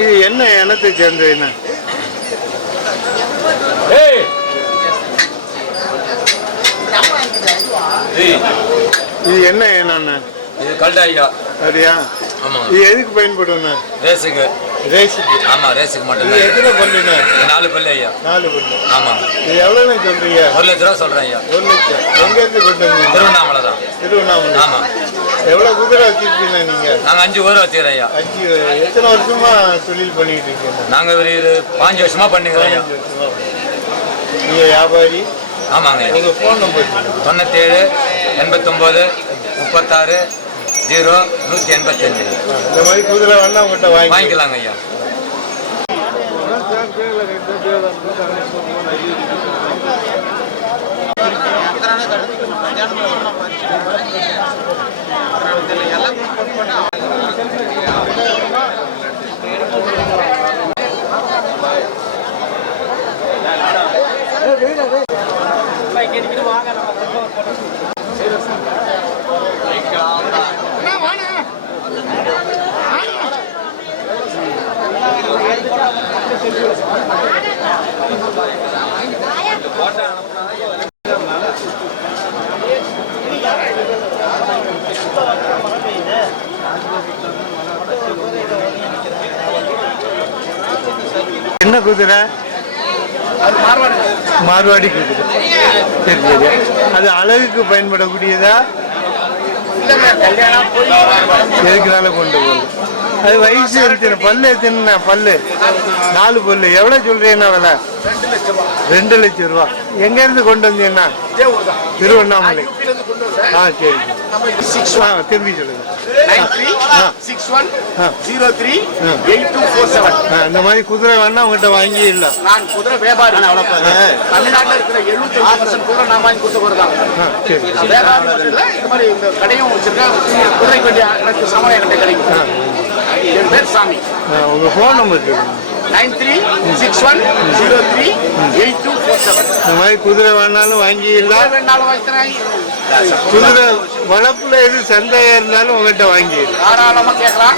இது என்ன இனத்தை சேர்ந்ததுன்னா இது என்ன இனம்ண்ணா? இது கல்டாயா. அப்படியா? ஆமா. இது எதுக்கு பயன்படும்ண்ணா? ரேஸுக்கு. ரேஸுக்கு? ஆமா, ரேஸுக்கு மட்டும். எத்தனை பல்லுண்ணா? 4 பல்லு ஐயா. 4 பல்லு. ஆமா. இது எவ்வளோண்ணா சொல்றீங்க? 1 லட்ச ரூபா சொல்றேன் ஐயா. 1 லட்சம். எங்கேருந்து கொண்டு வந்தீங்க? திருவண்ணாமலை தான். திருவண்ணாமலை. ஆமா. எவ்வளோ குதிரை வச்சிருக்கீங்க நீங்க? நாங்கள் 5 ஊர் வச்சுக்கிறோம் ஐயா. 5. எத்தனை வருஷமா தொழில் பண்ணிட்டு இருக்கீங்க? நாங்கள் ஒரு 5 வருஷமா பண்ணிக்கிறோம் ஐயா. நீங்க வியாபாரி? ஆமாங்க. உங்க ஃபோன் நம்பர்? 97 89 36 0 185. இந்த மாதிரி குதிரை வேணா உங்கள்கிட்ட வாங்கிக்கலாங்க ஐயா. என்ன குதிரை? மார்வாடி குதிரை. சரி சரி. அது அழகுக்கு பயன்படக்கூடியதா? எதுக்குனால கொண்டு போகுது? அது வயசு எத்தனை பல்லு? எத்தனை பல்லு? 4 பல்லு. எவ்வளோ சொல்றீங்கன்னா விலை? 2 லட்சம் ரூபா. எங்கேருந்து கொண்டு வந்தீங்கன்னா? திருவண்ணாமலை. சரி. திரும்பி சொல்லுங்க. இந்த மாதிரி குதிரை வேணா உங்கள்கிட்ட வாங்கி இல்லை. நான் குதிரை வியாபாரி. தமிழ்நாட்டில் இருக்கிற 75% கூட நான் வாங்கி கொடுத்து கொடுத்தாங்க. இந்த மாதிரி இந்த கடையும் வச்சிருக்கேன். குதிரைக்கு வேண்டிய எனக்கு சமயம் என்கிட்ட கிடைக்கும். என் பேர் சாமி. உங்க ஃபோன் நம்பர் 9361038247. இந்த மாதிரி குதிரை வேணாலும் வாங்கி இல்லை. வேணாலும் வாங்கிக்கிறேன். குதிரை வளர்ப்புல எது சந்தையா இருந்தாலும் உங்கள்கிட்ட வாங்கி தாராளமா கேட்கலாம்.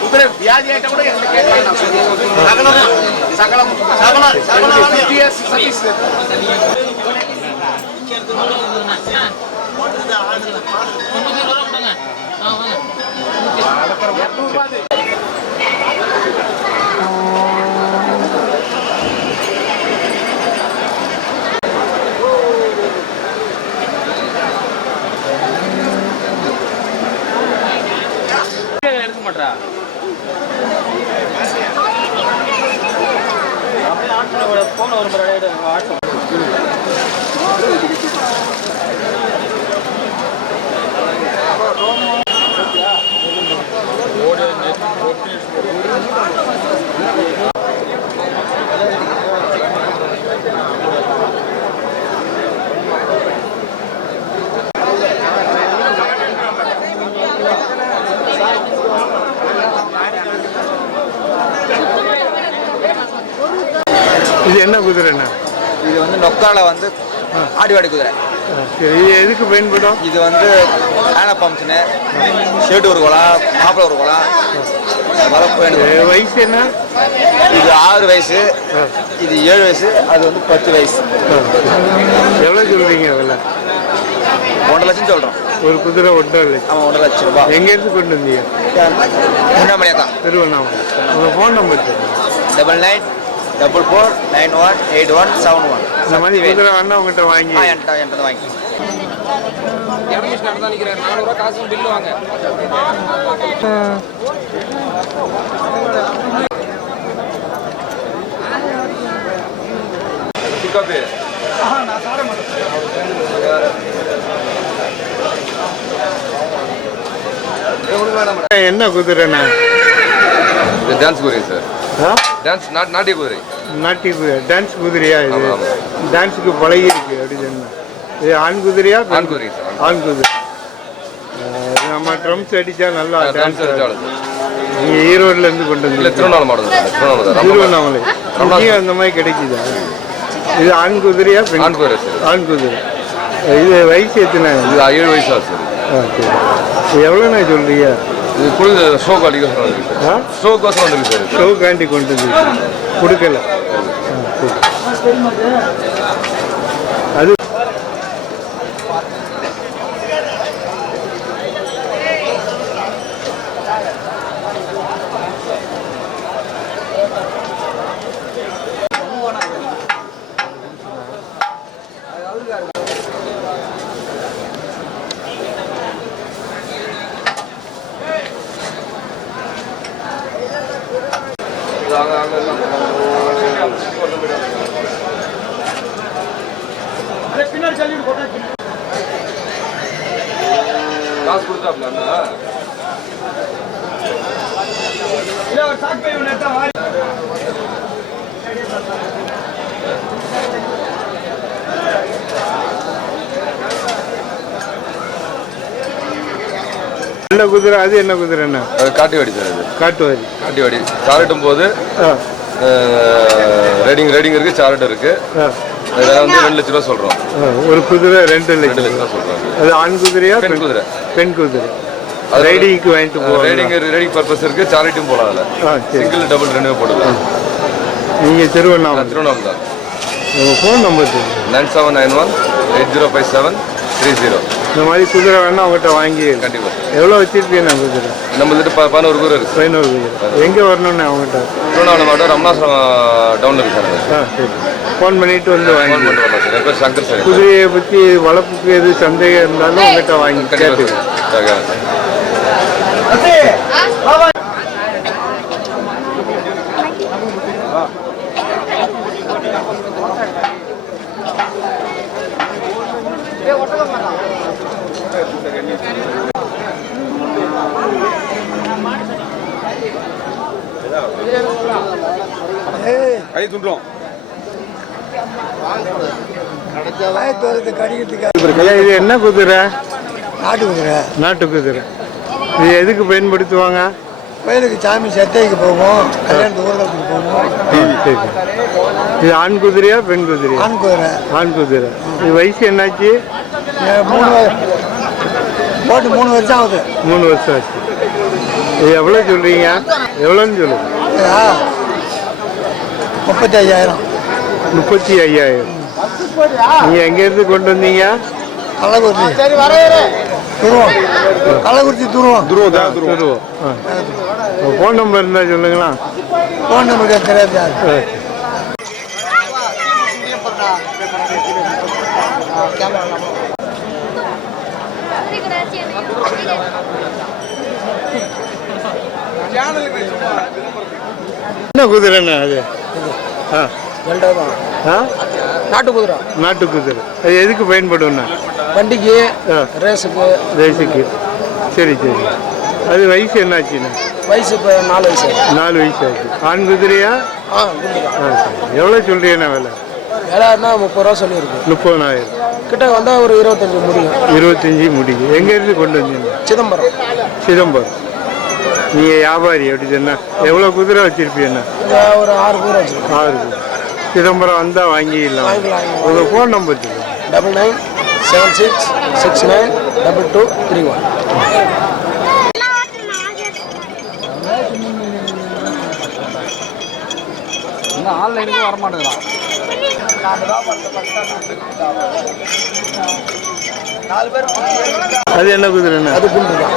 குதிரை வியாதி ஆயிட்ட கூட என்கிட்ட கேட்கலாம். சகலம் சர்வீஸ். எடுக்க மாட்டா போன ஒரு ஆட்டோ இது என்ன குதிரைண்ணா? இது வந்து நொக்கால வந்து ஆடிவாடி குதிரை. இது எதுக்கு பயன்படும்? இது வந்து ஆன பம்ப்ஸ்னு ஷேட்டு ஒரு குளம், மாப்பிள்ளை ஒரு குளம். வயசு என்ன? இது 6 வயசு, இது 7 வயசு, அது வந்து 10 வயசு. எவ்வளோ சொல்றீங்க விலை? 1.5 லட்சம் சொல்கிறோம். ஒரு குதிரை 1.5 லட்சம். ஆமாம், 1.5 லட்சம் ரூபா. எங்கேருந்து கொண்டு வந்தீங்க? திருவண்ணாமலையா? திருவண்ணாமலை. உங்கள் ஃபோன் நம்பர் 9944918171. இந்த மாதிரி குதிரை வேணா உங்கள்கிட்ட வாங்கி என்கிட்ட வாங்கி. $400 காசும் பில்லு வாங்க. என்ன குதிரைண்ணா? டான்ஸ் குதிரை சார். டான்ஸ் நாட்டிய குதிரை. நாட்டி குதிரை டான்ஸ் குதிரையா இது? டான்ஸுக்கு பழகி இருக்கு அப்படி சொன்னா. இது ஆண் குதிரையா? ஆண் குதிரை சார். ஆண் குதிரை. நம்ம ட்ரம்ஸ் அடிச்சா நல்லா டான்ஸ் ஆடும். நீங்க ஈரோடுல இருந்து கொண்டு வந்து? திருவண்ணாமலை மாடல். திருவண்ணாமலை இங்கேயும் அந்த மாதிரி கிடைக்குதா? இது ஆண் குதிரையா? ஆண் குதிரை சார். ஆண் குதிரை. இது வயசு எத்தனை? இது 7 வயசு ஆகுது சார். சரி. எவ்வளோண்ணா சொல்றீங்க? இது குளிர் ஷோக்கு அடிக்கோசரம் வந்துருக்கு சார். ஷோக்கோசரம் வந்துருக்கு சார். ஷோக்காண்டி கொண்டு வந்து கொடுக்கல. அது காசு கொடுத்தாப்ல நல்ல குதிரை. அது என்ன குதிரைண்ணா? அது காட்டுவாடி சார். இது காட்டுவாடி. காட்டுவாடி சாரட்டும் போது ரைடிங் இருக்கு, சாரட் இருக்கு. இதெல்லாம் வந்து 2 லட்ச ரூபா சொல்றோம். ஒரு குதிரை 2 லட்ச லட்சம் ரூபா சொல்றோம். அது ஆண் குதிரையா? பெண் குதிரை. பெண் குதிரை. ரைடிங்க்கு வாங்கிட்டு போவோம். ரைடிங் பர்பஸ் இருக்கு, சாரிட்டும் போலாம். அதில் சிங்கிள் டபுள் 2 போட்டுக்கலாம். நீங்கள் திருவண்ணாமலை? திருவண்ணாமலை தான். உங்கள் ஃபோன் நம்பர் 9791 805730. இந்த மாதிரி குதிரை வேணா அவங்ககிட்ட வாங்கி. கண்டிப்பாக. எவ்வளோ வச்சிருக்கீங்க குதிரை? நம்ம வந்துட்டு 11 குதிரை இருக்கு. 11 குதிரை. எங்கே வரணும்னு அவங்ககிட்ட? திருவண்ணாமலை மாவட்டம் ரமணாசுரம் டவுனில் இருக்கு சார். சரி. ஃபோன் பண்ணிட்டு வந்து வாங்கி. ஃபோன் பண்ணிட்டு வரலாம் சார். என் பேர் சங்கர் சார். குதிரையை பற்றி வளர்ப்புக்கு எது சந்தேகம் இருந்தாலும் உங்ககிட்ட வாங்கி கேட்டு. இது என்ன குதிரை? நாட்டு குதிரை. நாட்டு குதிரை. இது எதுக்கு பயன்படுத்துவாங்க? கோயிலுக்கு சாமி சட்டைக்கு போவோம், கல்யாணத்து ஊர்களுக்கு போவோம். சரி. இது ஆண் குதிரையா பெண் குதிரையா? ஆண் குதிரை. ஆண் குதிரை. இது வயசு என்னாச்சு? 3 வருஷம் ஆகுது. 3 வருஷம் ஆச்சு. இது எவ்வளோ சொல்கிறீங்க? எவ்வளோன்னு சொல்லுங்க. 35,000. 35,000. நீங்கள் எங்கேருந்து கொண்டு வந்தீங்க? கள்ளக்குறிச்சி. துருவம். கள்ளக்குறிச்சி துருவம். துருவம். ஃபோன் நம்பர் இருந்தால் சொல்லுங்களா? ஃபோன் நம்பர் தெரியாது. என்ன குதிரைண்ணா அது? நாட்டு குதிரை. நாட்டு குதிரை. அது எதுக்கு பயன்படும்ண்ணா? வண்டிக்கு, ரேஸுக்கு. ரேஸுக்கு. சரி சரி. அது வயசு என்னாச்சுண்ணா? வயசு இப்போ 4 வயசு. 4 வயசு ஆச்சு. ஆண் குதிரையா? எவ்வளோ சொல்கிறீங்கண்ணா விலை? விலைன்னா 30 ரூபா சொல்லியிருக்கு. 30,000. கிட்ட வந்தால் ஒரு 25 முடியும். 25 முடியும். எங்கேருந்து கொண்டு வந்தீங்க? சிதம்பரம். சிதம்பரம். நீங்கள் வியாபாரி அப்படி சொன்னா எவ்வளோ குதிரை வச்சுருப்பீங்கண்ணா? ஒரு 6 குதிரை வச்சுருக்கோம். 6 குதிரை. சிதம்பரம் வந்தால் வாங்கிடலாம். உங்கள் ஃபோன் நம்பர் சொல்லுங்கள். 9976692231. இன்னும் ஆன்லைனுக்கு வர மாட்டேங்கிறான். அது என்ன குதிரைண்ணா? அது குண்டு தான்.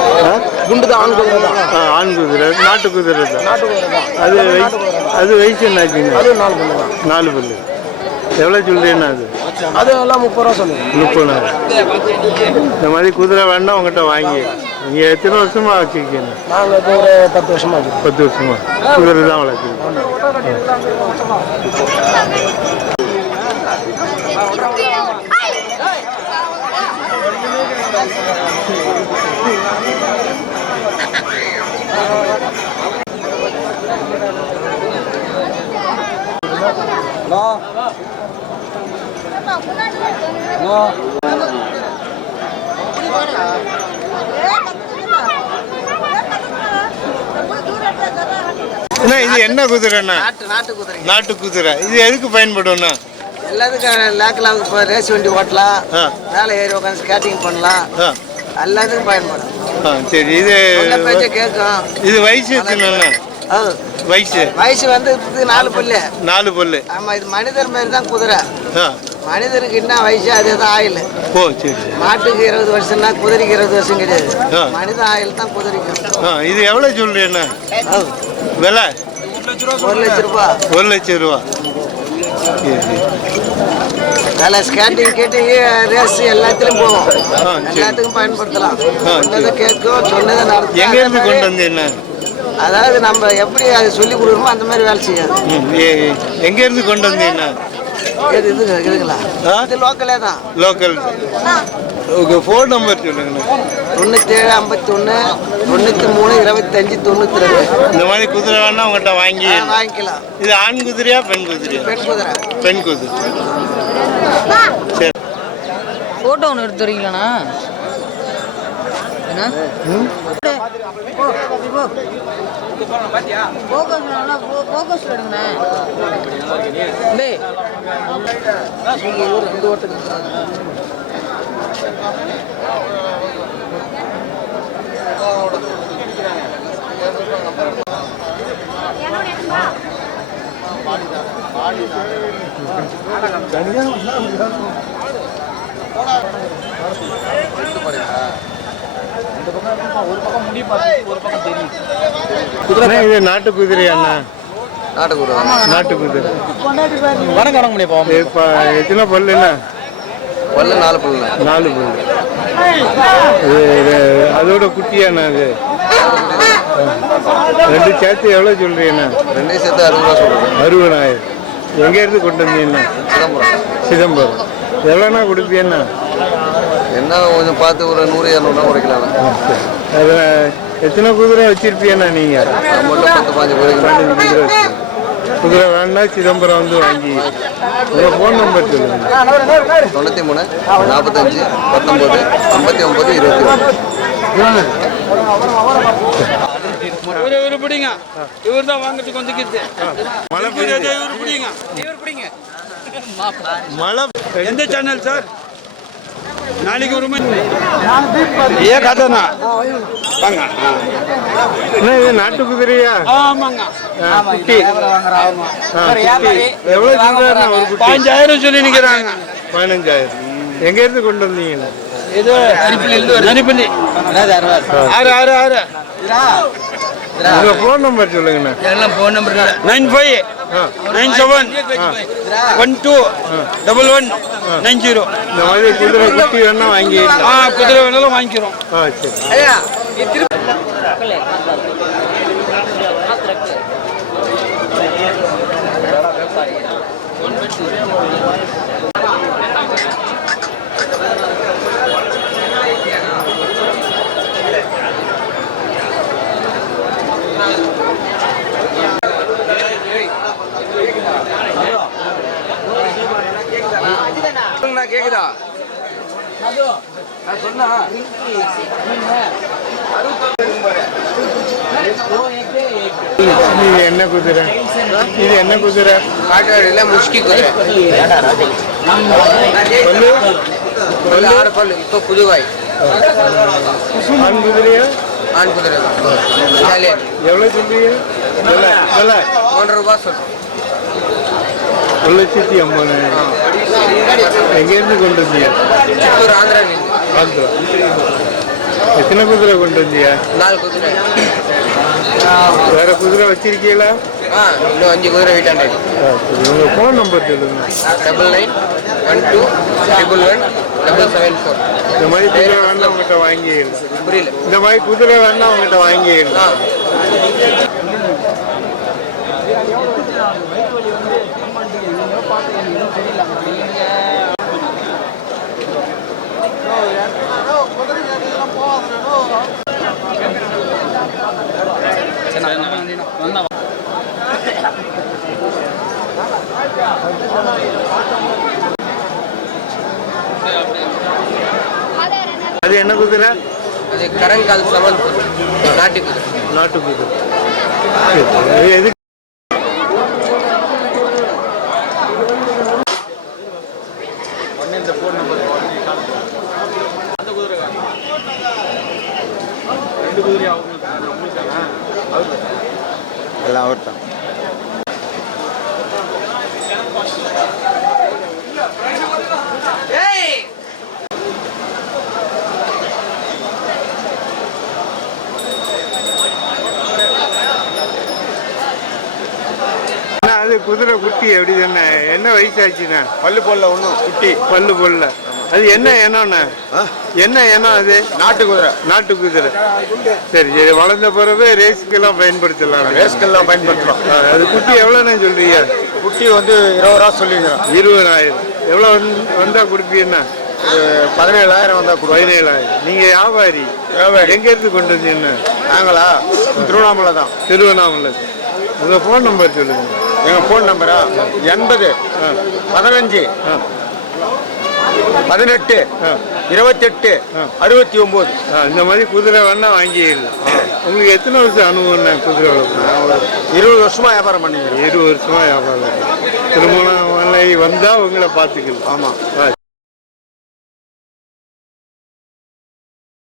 குண்டு தான். ஆண் குதிரை தான். ஆண் குதிரை. நாட்டு குதிரை தான். நாட்டு குதிரை தான். அது வயசு என்னாச்சுங்க? அது 4 பல்லு தான். 4 பல்லு. எவ்வளோ சொல்கிறீங்கண்ணா அது? அது எல்லாம் 30 ரூபா சொல்லுங்க. 30,000. இந்த மாதிரி குதிரை வேணா உங்கள்கிட்ட வாங்கி. நீங்கள் எத்தனை வருஷமாக வச்சுருக்கீங்க? நாங்கள் இப்போ ஒரு 10 வருஷமாக வச்சுருக்கோம். 10 வருஷமா குதிரை தான் வளர்க்குறீங்க. அண்ணா இது என்ன குதிரைண்ணா? நாட்டு குதிரை. நாட்டு குதிரை. இது எதுக்கு பயன்படும்ண்ணா? எல்லாத்துக்கும் லேக்கில் இப்போ ரேஸ் வண்டி ஓட்டலாம், ஆ மேலே ஏறி உட்காந்து ஸ்கேட்டிங் பண்ணலாம், ஆ எல்லாத்துக்கும் பயன்படும். ஆ சரி. இது சொன்ன பேச்சை கேட்கும். இது வயசு எத்தனைண்ணா? அது வயசு வயசு வந்து 4 பல்லு. 4 பல்லு. ஆமா, இது மனிதர் மாதிரி தான் குதிரை. ஆ மனிதருக்கு என்ன வயசு அதே தான் ஆயில். ஓ சரி. மாட்டுக்கு 20 வருஷம்னா குதிரைக்கு 20 வருஷம் கிடையாது. ஆ. மனித ஆயில் தான் குதிரைக்கு. ஆ இது எவ்வளோ சொல்றீண்ணா விலை? 1 லட்சம் ரூபாய். 1 லட்சம் ரூபா. சரி சரி. வேலை ஸ்கேட்டிங் கேட்டிங் ரேஸ் எல்லாத்துலையும் போகும். ஆ சரி. எல்லாத்துக்கும் பயன்படுத்தலாம். ஆ, சொன்னதை கேட்கும், சொன்னதை நடக்கும். எங்கேருந்து கொண்டு வந்தீங்கண்ணா? அதாவது நம்ம எப்படி அதை சொல்லி கொடுக்குறோமோ அந்த மாதிரி வேலை செய்யாது. எங்கேருந்து கொண்டு வந்தீங்கண்ணா? இதுங்களா? ஆ? இது லோக்கலே தான். லோக்கல். உங்கள் ஃபோன் நம்பர் சொல்லுங்கண்ணா. 97 51 93 25 92. இந்த மாதிரி குதிரை வேணா உங்கள்கிட்ட வாங்கி வாங்கிக்கலாம். இது ஆண் குதிரையா பெண் குதிரையா? பெண் குதிரை. பெண் குதிரை. சரி. ஃபோட்டோ ஒன்று எடுத்து வரீங்களாண்ணா? என்ன ஃபோக்கஸ் எடுங்கண்ணே. அண்ணா, இது நாட்டு குதிரையாண்ணா? நாட்டு குதிரை. நாட்டு குதிரை. வணக்கம் முடியும். இப்போ எத்தனை பல்லுண்ணா? பல்லு 4 பல்லு. 4 பல்லு. அதோட குட்டியாண்ணா அது? 2 சேர்த்து எவ்வளோ சொல்றீங்கண்ணா? 2 சேர்த்து 60 ரூபா சொல்கிறேன். 60,000. எங்கேருந்து கொண்டு வந்தீங்கண்ணா? சிதம்பரம். சிதம்பரம். எவ்வளோண்ணா கொடுப்பீங்கண்ணா? என்ன கொஞ்சம் பார்த்து ஒரு 100 200 குறைக்கலாம். அதில் எத்தனை குதிரை வச்சிருப்பீங்கண்ணா நீங்கள்? மட்டும் 10 15 குறைக்கலாம். 15 குதிரை வச்சு. குதிரை வேணா சிதம்பரம் வந்து வாங்கி. உங்கள் ஃபோன் நம்பர் சொல்லுங்கள். 93 45 19 59 21. இவரு பிடிங்க. இவர் தான் வாங்கிறதுக்கு வந்துக்கிறது. மழை பெய்யுது. இவரு பிடிங்க. இவர் பிடிங்க. மழை எந்த சேனல் சார்? நாளைக்கு ஒரு மணி ஏன் கதைண்ணா வாங்க. அண்ணா, இது நாட்டு குதிரையா? ஆமாங்க. குட்டி. குட்டி. எவ்வளோ சொல்றாருண்ணா ஒரு குட்டி? 5000 சொல்லி நிற்கிறாங்க. 15,000. எங்கேருந்து கொண்டு வந்தீங்கண்ணா? இது நரிப்பள்ளி 6 6 6. உங்கள் ஃபோன் நம்பர் சொல்லுங்கண்ணா. 95 97 12 11 90. இந்த மாதிரி குதிரை குட்டி வேணா வாங்கி. குதிரை வேணாலும் வாங்கிக்கிறோம். சரி. கேக்குதா? இது என்ன குதிரை? இது என்ன குதிரை? காட்டாடியில் முஷ்கி குதிரை. பல்லு? பல்லு 6 பல்லு. இப்போ புதுவாய். ஆண் குதிரையா? ஆண் குதிரை தான். இட்டாலியன். எவ்வளோ சொல்றீங்க? விலை? விலை 1.5 ரூபா சொல்கிறோம். 1,50,000. எங்கேருந்து கொண்டு வந்தீங்க? சித்தூர் ஆந்திரா மீன். ஆந்திரா. எத்தனை குதிரை கொண்டு வந்தீங்க? 4 குதிரை. வேற குதிரை வச்சிருக்கீங்களா? இன்னும் 5 குதிரை வீட்டாண்டே. உங்கள் ஃபோன் நம்பர் சொல்லுங்க. 99 12 11 774. இந்த மாதிரி குதிரை வேணா உங்கள்கிட்ட வாங்கிடுங்க. புரியல. இந்த மாதிரி குதிரை வேணா உங்கள்கிட்ட வாங்கிடுங்க. என்ன குதிரை? அது கரங்கால் சவால் நாட்டுக்கு நாட்டு குதிரை. சரி. எது எல்லாம் அவர் தான். அது குதிரை குட்டி எப்படி தானே? என்ன வயசாச்சுண்ணா? பல்லு போடல ஒன்றும் குட்டி. பல்லு போடல. அது என்ன இனம்ண்ணா? என்ன இனம் அது? நாட்டு குதிரை. நாட்டு குதிரை. சரி சரி. வளர்ந்த பிறகு ரேஸ்க்கெல்லாம் பயன்படுத்தலாம். ரேஸ்கெல்லாம் பயன்படுத்துகிறோம். அது குட்டி எவ்வளோண்ணா சொல்றீங்க? குட்டி வந்து 20 ரூபா சொல்லிக்கிறோம். 20,000. எவ்வளோ வந்தா கொடுப்பீங்கன்னா? 17,000 வந்தால் 17,000. நீங்கள் வியாபாரி? எங்கேருந்து கொண்டு வந்தீங்கண்ணா? நாங்களா திருவண்ணாமலை தான். திருவண்ணாமலை. உங்கள் ஃபோன் நம்பர் சொல்லுங்கள். எங்கள் ஃபோன் நம்பரா 80 15 18 28 69. இந்த மாதிரி குதிரை வேணா வாங்கிடலாம். உங்களுக்கு எத்தனை வருஷம் அனுபவம்ண்ணா குதிரை வளர்ப்பு? 20 வருஷமா வியாபாரம் பண்ணிக்கிறேன். 20 வருஷமா வியாபாரம். திருமணம் வந்தால் உங்களை பார்த்துக்கலாம். ஆமாம்.